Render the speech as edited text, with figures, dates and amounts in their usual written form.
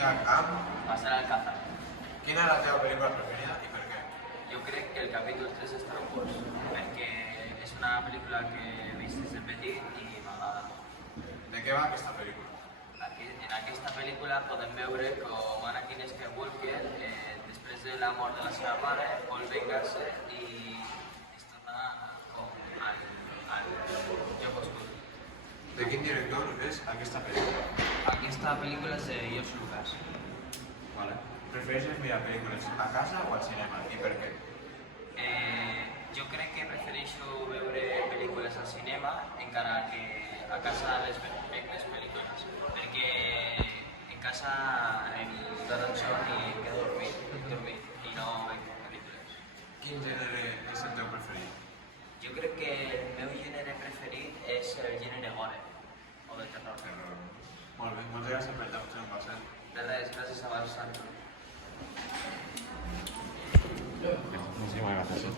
Titanic amb... Va ser Alcázar. Quina és la teva pel·lícula preferida i per què? Jo crec que el capítol 3 és Star Wars, perquè és una pel·lícula que he vist des de petit i m'agrada molt. De què va aquesta pel·lícula? En aquesta pel·lícula podem veure com Anakin Skywalker, després de la mort de la seva mare, vol vengar-se i es torna com al lloc oscur. De quin director és aquesta pel·lícula? Aquesta pel·lícula és de George Lucas. Vale. Prefereixes mirar pel·lícules a casa o al cinema i per què? Jo crec que prefereixo veure pel·lícules al cinema encara que a casa veig les pel·lícules, perquè en casa em donen son i em quedo dormit i no veig pel·lícules. Quin gènere és el teu preferit? Jo crec que el meu gènere preferit és el gènere gore o de terror. Molt bé, moltes gràcies per el teu Marcel. De res, gràcies a vosaltres. Muchísimas gracias.